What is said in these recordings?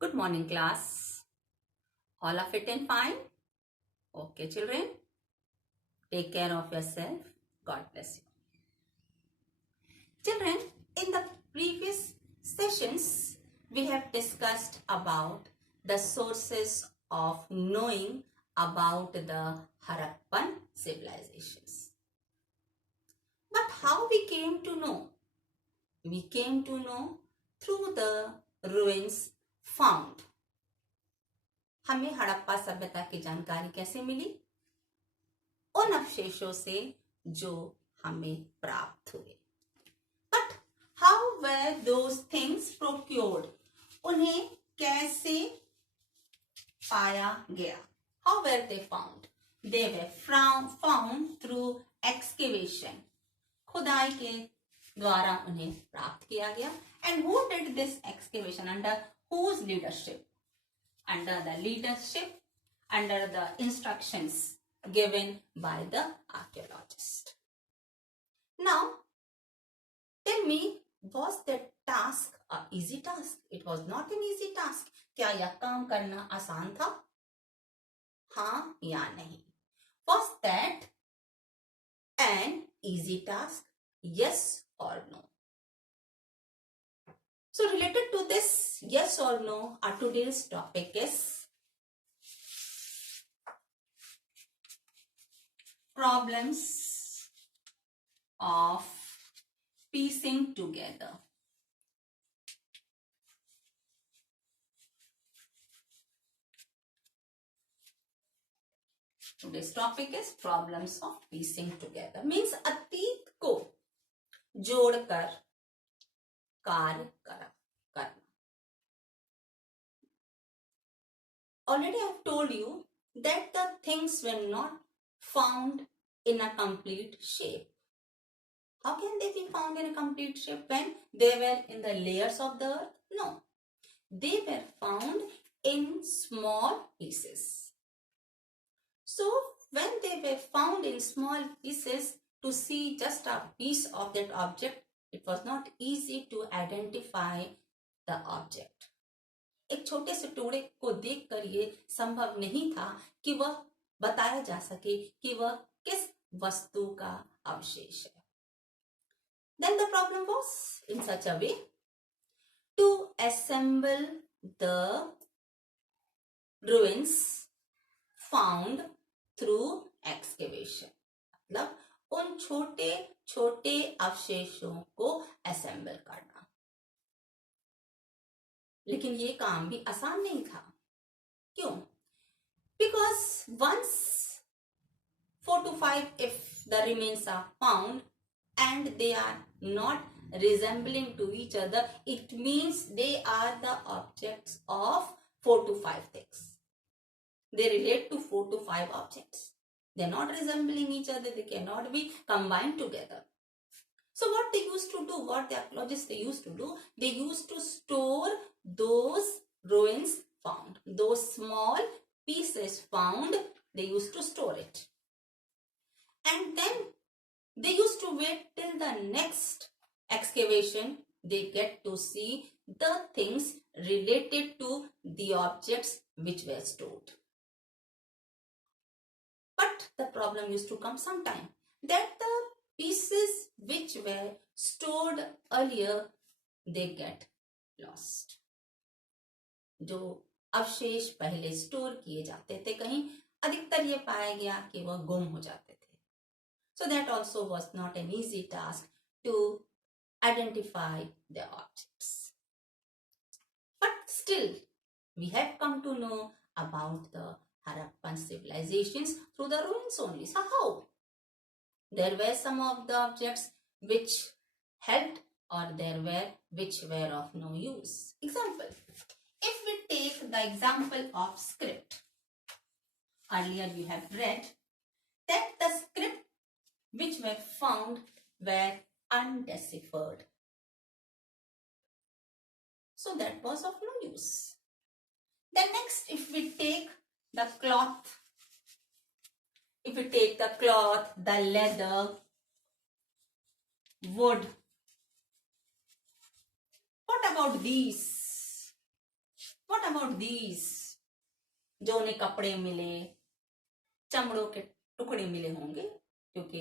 Good morning, class. All of it and fine? Okay, children. Take care of yourself. God bless you. Children, in the previous sessions, we have discussed about the sources of knowing about the Harappan civilizations. But how we came to know? We came to know through the ruins found. हमें हड़प्पा सभ्यता की जानकारी कैसे मिली? उन अवशेषों से जो हमें प्राप्त हुए. But how were those things procured? उन्हें कैसे पाया गया? How were they found? They were found through excavation. खुदाई के द्वारा उन्हें प्राप्त किया गया. And who did this excavation? Under whose leadership? Under the leadership, under the instructions given by the archaeologist. Now, tell me, was that task an easy task? It was not an easy task. क्या यह काम करना आसान था? हाँ या नहीं? Was that an easy task? Yes or no? So related to this yes or no, our today's topic is problems of piecing together. Today's topic is problems of piecing together. Means अतीत को जोड़कर कार्य करना. Already I have told you that the things were not found in a complete shape. How can they be found in a complete shape when they were in the layers of the earth? No. They were found in small pieces. So when they were found in small pieces, to see just a piece of that object, it was not easy to identify the object. एक छोटे से टुकड़े को देखकर ये संभव नहीं था कि वह बताया जा सके कि वह किस वस्तु का अवशेष है. Then the problem was in such a way to assemble the ruins found through excavation. मतलब उन छोटे छोटे अवशेषों को assemble करना. लेकिन ये काम भी आसान नहीं था. क्यों? Because once 4 to 5 if the remains are found and they are not resembling to each other, it means they are the objects of 4 to 5 things. They relate to 4 to 5 objects. They are not resembling each other. They cannot be combined together. So what they used to do, what the archaeologists they used to do, they used to store those ruins found, those small pieces found, they used to store it. And then they used to wait till the next excavation, they get to see the things related to the objects which were stored. But the problem used to come sometime that the pieces which were stored earlier, they get lost. जो अवशेष पहले store किए जाते थे कहीं, अधिकतर ये पाया गया कि वह गुम हो जाते थे. So that also was not an easy task to identify the objects. But still, we have come to know about the Harappan civilizations through the ruins only. So how? There were some of the objects which helped or there were which were of no use. Example. If we take the example of script, earlier we have read that the script which were found were undeciphered. So that was of no use. Then next, if we take the cloth, the leather, wood, what about these? What what about these? जो उन्हें कपड़े मिले, चमड़ों के टुकड़े मिले होंगे क्योंकि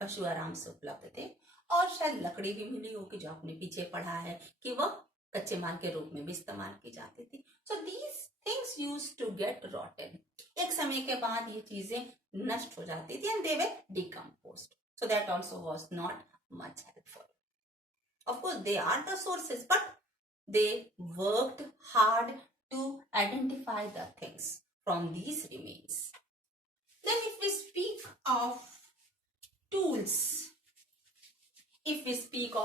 पशु आराम से उपलब्ध थे, और शायद लकड़ी भी मिली होगी जो आपने पीछे पढ़ा है कि वह कच्चे माल के रूप में भी इस्तेमाल की जाती थी. So these things used to get rotten. एक समय के बाद ये चीजें नष्ट हो जाती थी and they were decomposed. So that also was not much helpful. Of course they are the sources, but they worked hard to identify the things from these remains. Then if we speak of tools, we speak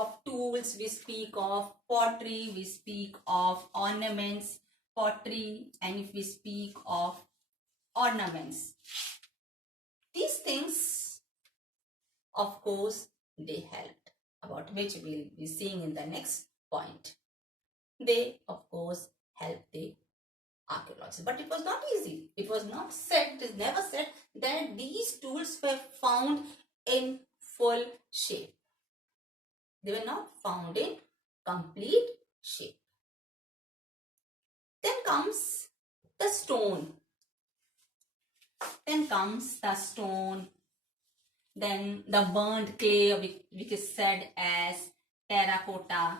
of pottery, we speak of ornaments, pottery, and if we speak of ornaments, these things, of course, they helped, about which we will be seeing in the next point. They, of course, helped the archaeologists. But it was not easy. It was not said, it is never said that these tools were found in full shape. They were not found in complete shape. Then comes the stone. Then the burned clay, which is said as terracotta.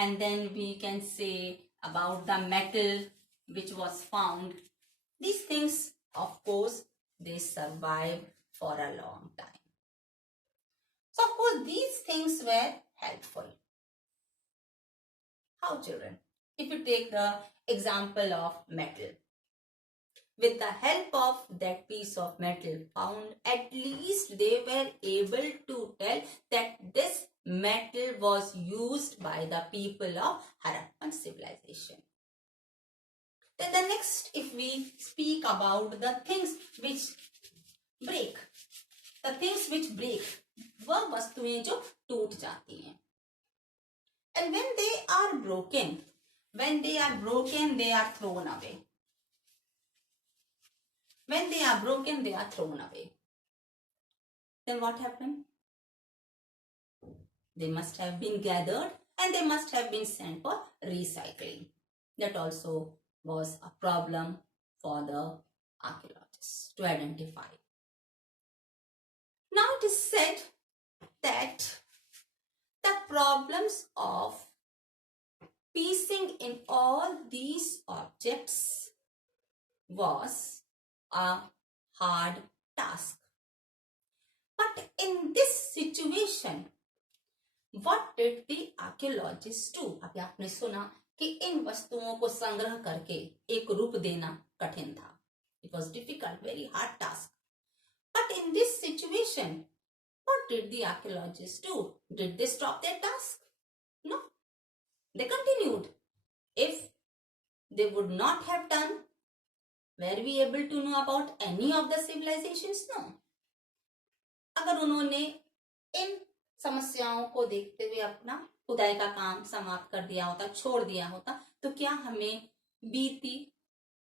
And then we can say about the metal which was found. These things, of course, they survived for a long time. So, of course, these things were helpful. How, children? If you take the example of metal, with the help of that piece of metal found, at least they were able to tell that this metal was used by the people of Harappan civilization. Then the next, if we speak about the things which break, वह वस्तुएं जो टूट जाती हैं. And when they are broken, they are thrown away. When they are broken, they are thrown away. Then what happened? They must have been gathered and they must have been sent for recycling. That also was a problem for the archaeologists to identify. Now it is said that the problems of piecing in all these objects was a hard task. But in this situation, what did the archaeologists do? अभी आपने सुना कि इन वस्तुओं को संग्रह करके एक रूप देना कठिन था. It was difficult, very hard task. But in this situation, what did the archaeologists do? Did they stop their task? No. They continued. If they would not have done, were we able to know about any of the civilizations? No. अगर उन्होंने इन समस्याओं को देखते हुए अपना खुदाई का काम समाप्त कर दिया होता, छोड़ दिया होता, तो क्या हमें बीती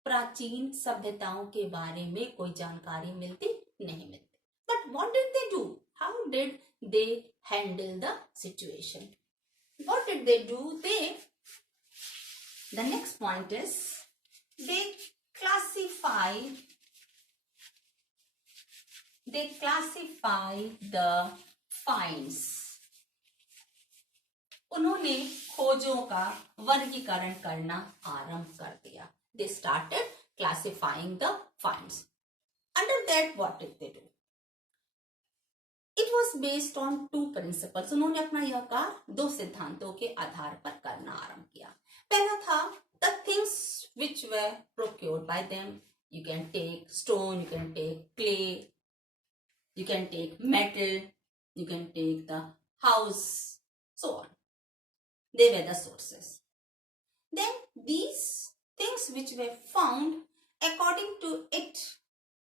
प्राचीन सभ्यताओं के बारे में कोई जानकारी मिलती? नहीं मिलती. But what did they do? How did they handle the situation? What did they do? The next point is they classify the finds. उन्होंने खोजों का वर्गीकरण करना आरंभ कर दिया. They started classifying the finds. Under that, what did they do? It was based on two principles. उन्होंने अपना यह कार्य दो सिद्धांतों के आधार पर करना आरंभ किया. पहला था the things which were procured by them. You can take stone, you can take clay, you can take metal, you can take the house, so on. They were the sources. Then these things which were found, according to it,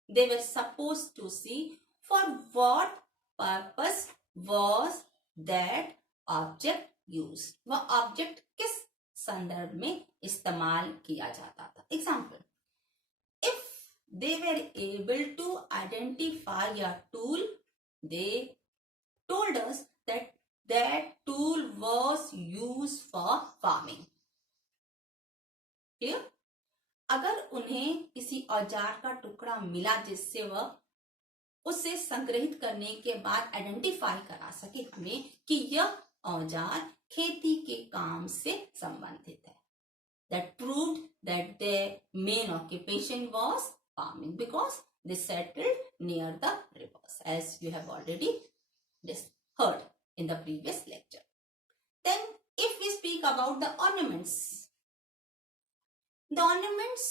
they were supposed to see for what purpose was that object used. वह object किस संदर्भ में इस्तेमाल किया जाता था. Example, if they were able to identify a tool, they told us that that tool was used for farming. Clear? अगर उन्हें किसी औजार का टुकड़ा मिला जिससे वह उसे संग्रहित करने के बाद आइडेंटिफाई करा सके हमें कि यह औजार खेती के काम से संबंधित है, that proved that their main occupation was farming because they settled near the rivers, as you have already heard in the previous lecture. Then if we speak about the ornaments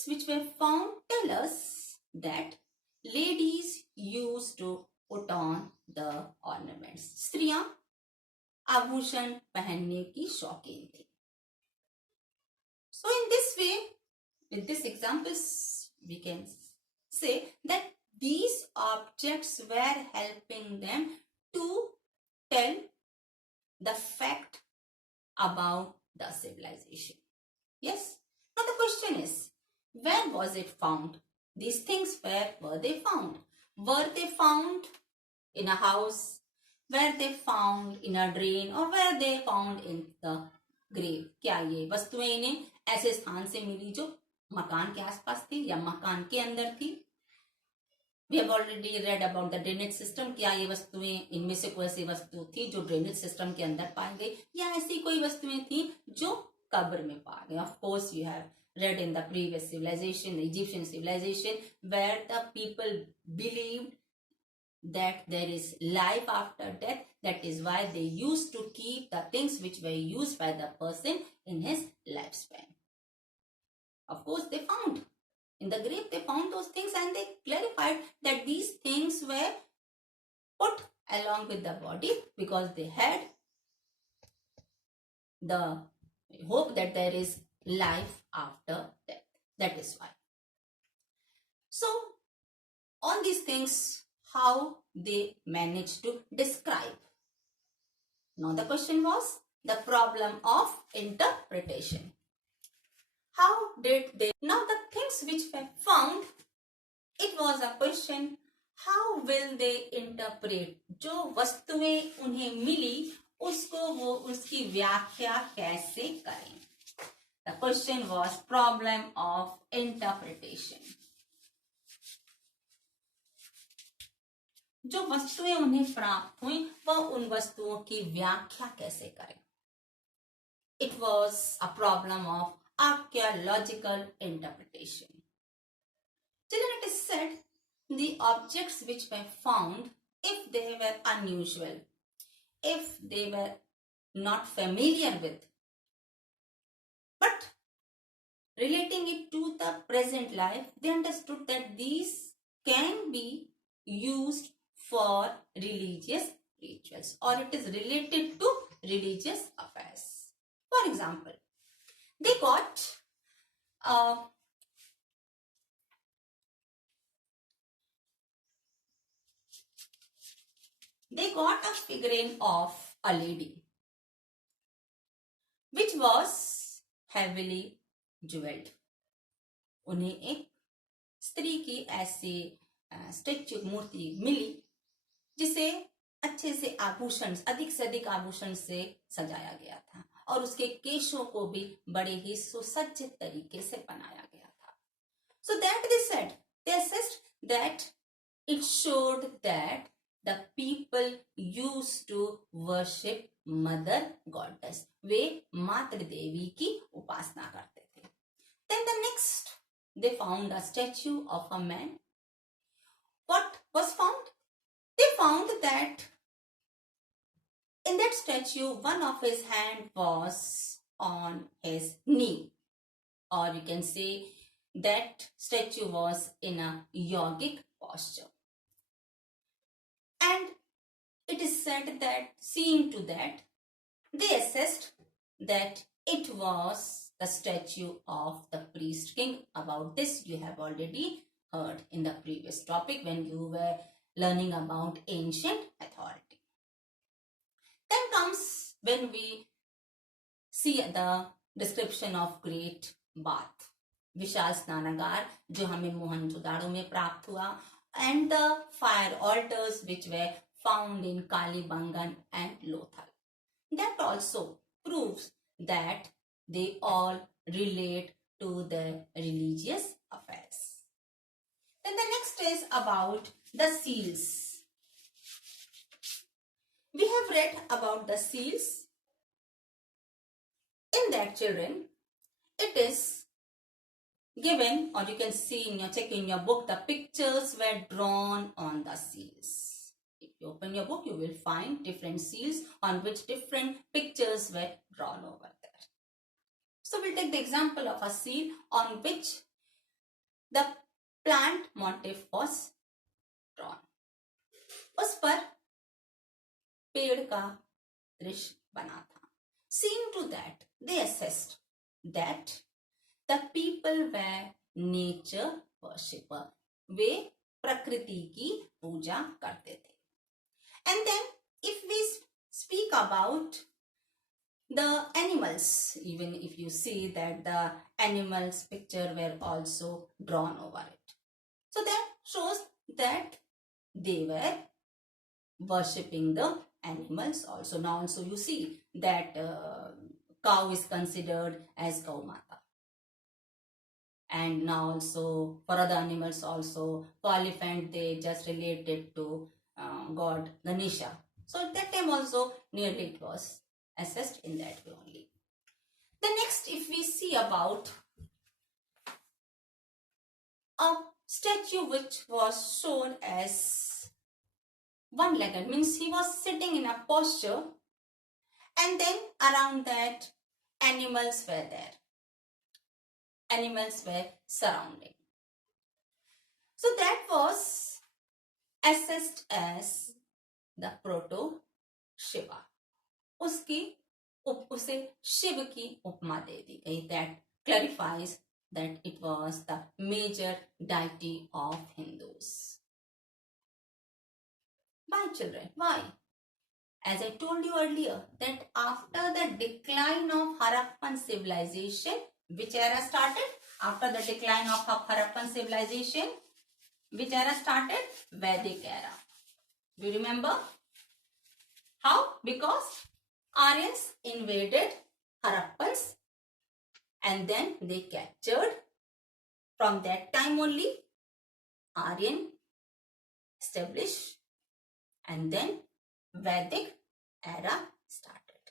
which were found tell us that ladies used to put on the ornaments. स्त्रियां आभूषण पहनने की शौकीन थी. So in this way, with these examples, we can say that these objects were helping them to tell the fact about the civilization. Yes? Now the question is, where was it found? These things, where were they found? Were they found in a house? Were they found in a drain? Or were they found in the grave? क्या ये वस्तुएं इन्हें ऐसे स्थान से मिली जो मकान के आसपास थी या मकान के अंदर थी? We have already read about the drainage system. क्या ये वस्तुएं, इनमें से कोई ऐसी वस्तु थी जो ड्रेनेज सिस्टम के अंदर पाई गई या ऐसी कोई वस्तुएं थी जो कब्र में पाई गई? Of course, you have read in the previous civilization, the Egyptian civilization, where the people believed that there is life after death. That is why they used to keep the things which were used by the person in his lifespan. Of course, they found in the grave, they found those things and they clarified that these things were put along with the body because they had the hope that there is life after death. That is why. So, all these things, how they managed to describe. Now the question was the problem of interpretation. How did they? Now the things which were found, it was a question, how will they interpret? जो वस्तुएं उन्हें मिली उसको वो उसकी व्याख्या कैसे करें? The question was problem of interpretation. जो वस्तुएं उन्हें प्राप्त हुई वह उन वस्तुओं की व्याख्या कैसे करें? It was a problem of archaeological interpretation. Children, it is said the objects which were found, if they were unusual, if they were not familiar with, but relating it to the present life, they understood that these can be used for religious rituals or it is related to religious affairs. For example, they got a figurine of a lady which was heavily jeweled. उन्हें एक स्त्री की ऐसी statue मूर्ति मिली जिसे अच्छे से आभूषण, अधिक से अधिक आभूषण से सजाया गया था और उसके केशों को भी बड़े ही सुसज्जित तरीके से बनाया गया था. So that they said, they assessed that it showed that the people used to worship mother goddess. वे मातृ देवी की उपासना करते थे. Then the next, they found a statue of a man. What was found? They found that in that statue, one of his hand was on his knee, or you can say that statue was in a yogic posture. And it is said that, seeing to that, they assessed that it was the statue of the priest king. About this, you have already heard in the previous topic when you were learning about ancient authority. Then comes when we see the description of great bath, विशाल स्नानागार जो हमें मोहनजोदाड़ो में प्राप्त हुआ, and the fire altars which were found in Kalibangan and Lothal. That also proves that they all relate to the religious affairs. Then the next is about the seals. We have read about the seals. In that, children, it is given, or you can see in your check in your book, the pictures were drawn on the seals. If you open your book, you will find different seals on which different pictures were drawn over there. So we'll take the example of a seal on which the plant motif was drawn. उस पर पेड़ का दृश्य बना था. Seeing to that, they assessed that the people were nature worshipper. वे प्रकृति की पूजा करते थे. And then if we speak about the animals, even if you see that the animals picture were also drawn over it. So that shows that they were worshipping the animals also. Now also you see that cow is considered as Gau Mata. And now also for other animals also, for elephant they just related to God Ganesha. So at that time also nearly it was assessed in that way only. The next, if we see about a statue which was shown as one-legged, means he was sitting in a posture, and then around that animals were there. Animals were surrounding. So that was assessed as the proto Shiva. उसे शिव की उपमा दे दी गई. That clarifies that it was the major deity of Hindus. Why, children? Why? As I told you earlier, that after the decline of Harappan civilization, which era started? After the decline of Harappan civilization, which era started? Vedic era. Do you remember? How? Because Aryans invaded Harappans and then they captured. From that time only, Aryan established, and then Vedic era started.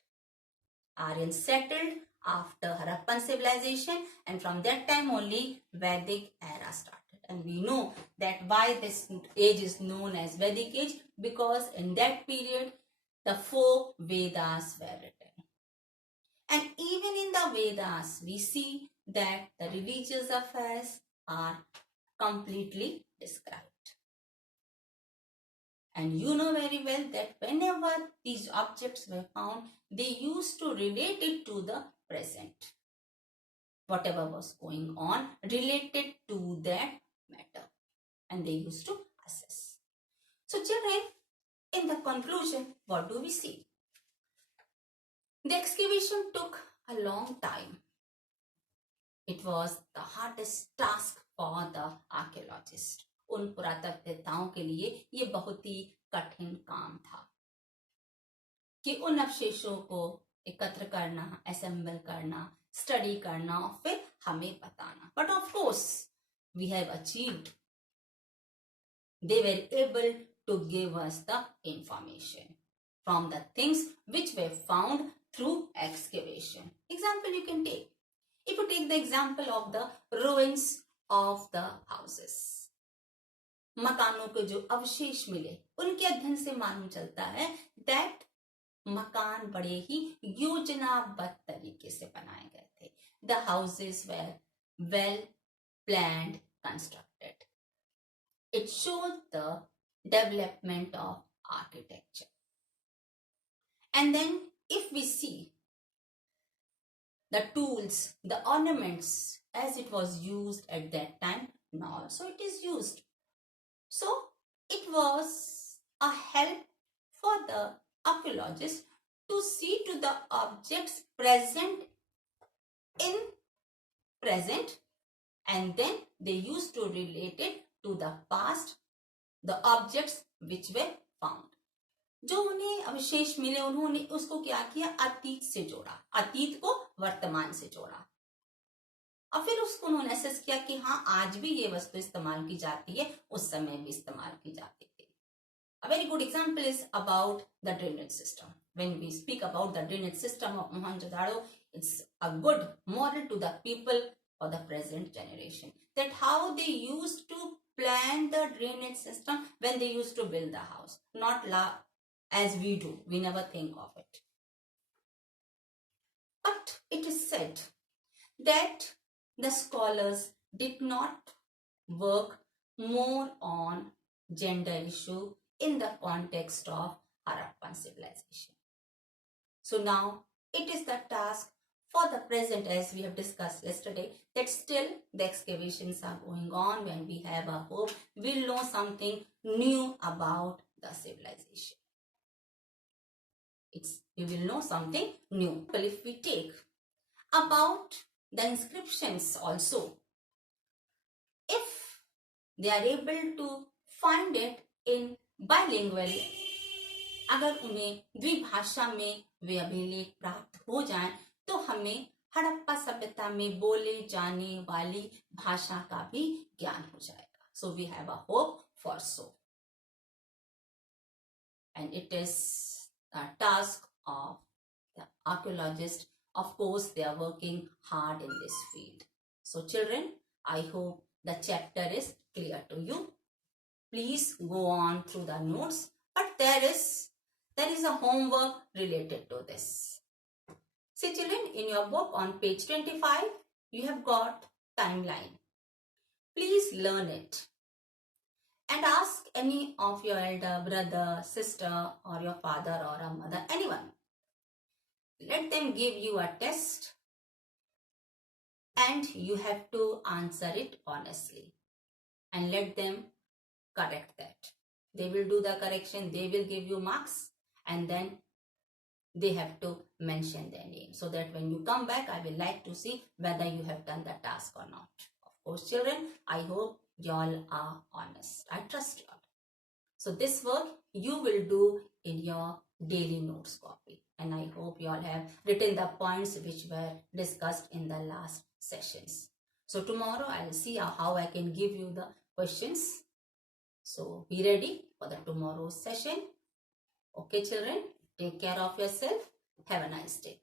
Aryans settled after Harappan civilization, and from that time only Vedic era started. And we know that why this age is known as Vedic age, because in that period the 4 Vedas were written. And even in the Vedas, we see that the religious affairs are completely described. And you know very well that whenever these objects were found, they used to relate it to the present. Whatever was going on related to that matter. And they used to assess. So children, in the conclusion, what do we see? The excavation took a long time. It was the hardest task for the archaeologist. उन पुरातत्ववेत्ताओं के लिए ये बहुत ही कठिन काम था कि उन अवशेषों को एकत्र करना, असेंबल करना, स्टडी करना और फिर हमें बताना. But of course, we have achieved. They were able to give us the information from the things which were found through excavation. Example you can take. If you take the example of the ruins of the houses, मकानों के जो अवशेष मिले, उनके अध्ययन से मालूम चलता है that मकान बड़े ही योजनाबद्ध तरीके से बनाए गए थे. The houses were well planned, constructed. It showed the development of architecture. And then if we see the tools, the ornaments as it was used at that time, now also it is used. So it was a help for the archaeologists to see to the objects present in present, and then they used to relate it to the past, the objects which were found. जो उन्हें अवशेष मिले उन्होंने उसको क्या किया, अतीत से जोड़ा, अतीत को वर्तमान से जोड़ा. और फिर उसको उन्होंने असेस किया कि हाँ आज भी ये वस्तु इस्तेमाल की जाती है, उस समय भी इस्तेमाल की जाती थी. A very good example is about the drainage system. When we speak about the drainage system of Mohenjo-daro, it's a good model to the people for the present generation. That how they used to plan the drainage system when they used to build the house. Not as we do. We never think of it. But it is said that the scholars did not work more on gender issue in the context of Harappan civilization. So now it is the task for the present, as we have discussed yesterday, that still the excavations are going on. When we have a hope, we'll know something new about the civilization. We will know something new. But if we take about the inscriptions also, if they are able to find it in bilingual, अगर उन्हें द्विभाषा में वे अभिलेख प्राप्त हो जाएं, तो हमें हड़प्पा सभ्यता में बोले जाने वाली भाषा का भी ज्ञान हो जाएगा. So we have a hope for so. And it is a task of the archaeologists. Of course, they are working hard in this field. So children, I hope the chapter is clear to you. Please go on through the notes. But there is a homework related to this. See children, in your book on page 25, you have got timeline. Please learn it. And ask any of your elder brother, sister, or your father or a mother, anyone. Let them give you a test and you have to answer it honestly. And let them correct that. They will do the correction, they will give you marks, and then they have to mention their name, so that when you come back, I will like to see whether you have done the task or not. Of course, children, I hope you all are honest. I trust you all. So this work you will do in your daily notes copy, and I hope you all have written the points which were discussed in the last sessions. So tomorrow I will see how I can give you the questions. So be ready for the tomorrow's session. Okay children, take care of yourself. Have a nice day.